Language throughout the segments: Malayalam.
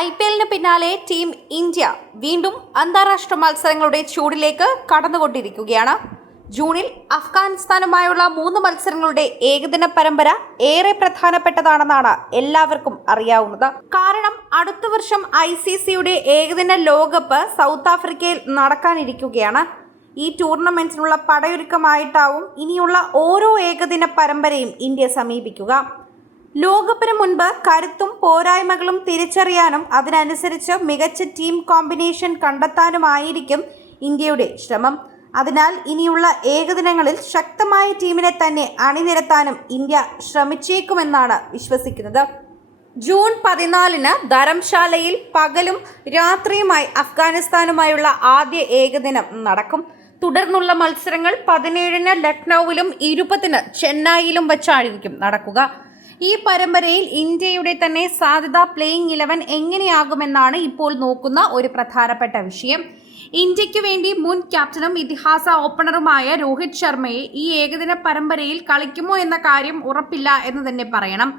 IPL പിന്നാലെ ടീം ഇന്ത്യ വീണ്ടും അന്താരാഷ്ട്ര മത്സരങ്ങളുടെ ചൂടിലേക്ക് കടന്നുകൊണ്ടിരിക്കുകയാണ്. ജൂണിൽ അഫ്ഗാനിസ്ഥാനുമായുള്ള 3 മത്സരങ്ങളുടെ ഏകദിന പരമ്പര ഏറെ പ്രധാനപ്പെട്ടതാണെന്നാണ് എല്ലാവർക്കും അറിയാവുന്നത്. കാരണം അടുത്ത വർഷം ICCയുടെ ഏകദിന ലോകകപ്പ് സൗത്ത് ആഫ്രിക്കയിൽ നടക്കാനിരിക്കുകയാണ്. ഈ ടൂർണമെന്റിനുള്ള പടയൊരുക്കമായിട്ടാവും ഇനിയുള്ള ഓരോ ഏകദിന പരമ്പരയും ഇന്ത്യ സമീപിക്കുക. ലോകകപ്പിന് മുൻപ് കരുത്തും പോരായ്മകളും തിരിച്ചറിയാനും അതിനനുസരിച്ച് മികച്ച ടീം കോമ്പിനേഷൻ കണ്ടെത്താനുമായിരിക്കും ഇന്ത്യയുടെ ശ്രമം. അതിനാൽ ഇനിയുള്ള ഏകദിനങ്ങളിൽ ശക്തമായ ടീമിനെ തന്നെ അണിനിരത്താനും ഇന്ത്യ ശ്രമിച്ചേക്കുമെന്നാണ് വിശ്വസിക്കുന്നത്. ജൂൺ 14 ധരംശാലയിൽ പകലും രാത്രിയുമായി അഫ്ഗാനിസ്ഥാനുമായുള്ള ആദ്യ ഏകദിനം നടക്കും. തുടർന്നുള്ള മത്സരങ്ങൾ 17 ലക്നൌവിലും 20 ചെന്നൈയിലും വച്ചായിരിക്കും നടക്കുക. ഈ പരമ്പരയിൽ ഇന്ത്യയുടെ തന്നെ സാധ്യത പ്ലേയിങ് 11 എങ്ങനെയാകുമെന്നാണ് ഇപ്പോൾ നോക്കുന്ന ഒരു പ്രധാനപ്പെട്ട വിഷയം. ഇന്ത്യക്ക് വേണ്ടി മുൻ ക്യാപ്റ്റനും ഇതിഹാസ ഓപ്പണറുമായ രോഹിത് ശർമ്മയെ ഈ ഏകദിന പരമ്പരയിൽ കളിക്കുമോ എന്ന കാര്യം ഉറപ്പില്ല എന്ന് തന്നെ പറയണം.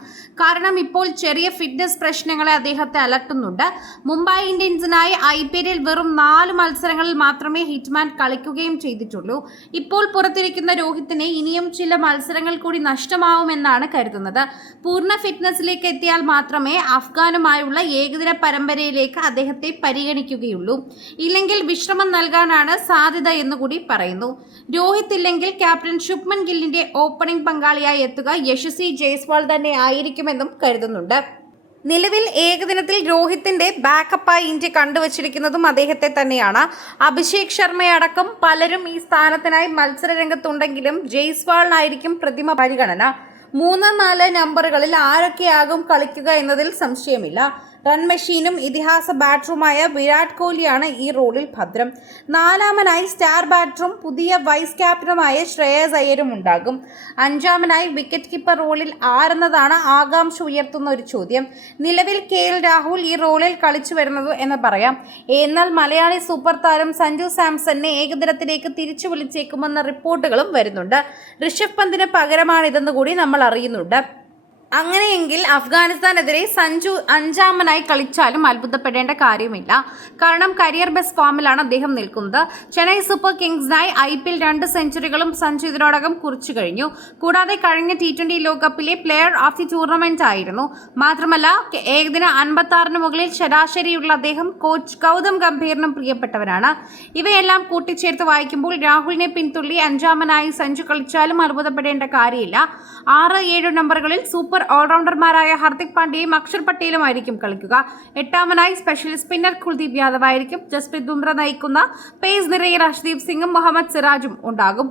കാരണം ഇപ്പോൾ ചെറിയ ഫിറ്റ്നസ് പ്രശ്നങ്ങളെ അദ്ദേഹത്തെ അലട്ടുന്നുണ്ട്. മുംബൈ ഇന്ത്യൻസിനായി IPL വെറും 4 മത്സരങ്ങളിൽ മാത്രമേ ഹിറ്റ്മാൻ കളിക്കുകയും ചെയ്തിട്ടുള്ളൂ. ഇപ്പോൾ പുറത്തിരിക്കുന്ന രോഹിത്തിനെ ഇനിയും ചില മത്സരങ്ങൾ കൂടി നഷ്ടമാവുമെന്നാണ് കരുതുന്നത്. പൂർണ്ണ ഫിറ്റ്നസിലേക്ക് എത്തിയാൽ മാത്രമേ അഫ്ഗാനുമായുള്ള ഏകദിന പരമ്പരയിലേക്ക് അദ്ദേഹത്തെ പരിഗണിക്കുകയുള്ളൂ. ഇല്ലെങ്കിൽ വിശ്രമം നൽകാനാണ് സാധ്യത എന്നുകൂടി പറയുന്നു. രോഹിത് ഇല്ലെങ്കിൽ ക്യാപ്റ്റൻ ശുഭ്മൻ ഗില്ലിന്റെ ഓപ്പണിംഗ് പങ്കാളിയായി എത്തുക യശസ്വി ജയ്സ്വാൾ തന്നെ ആയിരിക്കുമെന്നും കരുതുന്നുണ്ട്. നിലവിൽ ഏകദിനത്തിൽ രോഹിത്തിന്റെ ബാക്കപ്പായി ഇന്ത്യ കണ്ടുവച്ചിരിക്കുന്നതും അദ്ദേഹത്തെ തന്നെയാണ്. അഭിഷേക് ശർമ്മയടക്കം പലരും ഈ സ്ഥാനത്തിനായി മത്സരരംഗത്തുണ്ടെങ്കിലും ജയ്സ്വാളിനായിരിക്കും പ്രഥമ പരിഗണന. 3-4 നമ്പറുകളിൽ ആരൊക്കെയാകും കളിക്കുക എന്നതിൽ സംശയമില്ല. റൺ മെഷീനും ഇതിഹാസ ബാറ്ററുമായ വിരാട് കോഹ്ലിയാണ് ഈ റോളിൽ ഭദ്രം. 4-മനായി സ്റ്റാർ ബാറ്ററും പുതിയ വൈസ് ക്യാപ്റ്റനുമായ ശ്രേയസ് അയ്യരും ഉണ്ടാകും. 5-മനായി വിക്കറ്റ് കീപ്പർ റോളിൽ ആരെന്നതാണ് ആകാംക്ഷ ഉയർത്തുന്ന ഒരു ചോദ്യം. നിലവിൽ KL രാഹുൽ ഈ റോളിൽ കളിച്ചു വരുന്നത് എന്ന് പറയാം. എന്നാൽ മലയാളി സൂപ്പർ താരം സഞ്ജു സാംസണിനെ ഏകദിനത്തിലേക്ക് തിരിച്ചു വിളിച്ചേക്കുമെന്ന റിപ്പോർട്ടുകളും വരുന്നുണ്ട്. ഋഷഭ് പന്തിന് പകരമാണിതെന്ന് കൂടി നമ്മൾ അറിയുന്നുണ്ട്. അങ്ങനെയെങ്കിൽ അഫ്ഗാനിസ്ഥാനെതിരെ സഞ്ജു 5-മനായി കളിച്ചാലും അത്ഭുതപ്പെടേണ്ട കാര്യമില്ല. കാരണം കരിയർ ബെസ്റ്റ് ഫോമിലാണ് അദ്ദേഹം നിൽക്കുന്നത്. ചെന്നൈ സൂപ്പർ കിങ്സിനായി IPL 2 സെഞ്ചുറികളും സഞ്ജു ഇതിനോടകം കുറിച്ചു കഴിഞ്ഞു. കൂടാതെ കഴിഞ്ഞ T20 ലോകകപ്പിലെ പ്ലെയർ ഓഫ് ദി ടൂർണമെന്റ് ആയിരുന്നു. മാത്രമല്ല ഏകദിന 56 മുകളിൽ ശരാശരിയുള്ള അദ്ദേഹം കോച്ച് ഗൗതം ഗംഭീറിനും പ്രിയപ്പെട്ടവരാണ്. ഇവയെല്ലാം കൂട്ടിച്ചേർത്ത് വായിക്കുമ്പോൾ രാഹുലിനെ പിന്തുള്ളി 5-മനായി സഞ്ജു കളിച്ചാലും അത്ഭുതപ്പെടേണ്ട കാര്യമില്ല. 6-7 നമ്പറുകളിൽ സൂപ്പർ ഓൾറൗണ്ടർമാരായ ഹർദിക് പാണ്ഡ്യയും അക്ഷർ പട്ടേലുമായിരിക്കും കളിക്കുക. 8-മനായി സ്പെഷ്യൽ സ്പിന്നർ കുൽദീപ് യാദവ് ആയിരിക്കും. ജസ്പ്രീത് ബുംറ നയിക്കുന്ന പേസ് നിരയിൽ അർഷ്ദീപ് സിംഗും മുഹമ്മദ് സിറാജും ഉണ്ടാകും.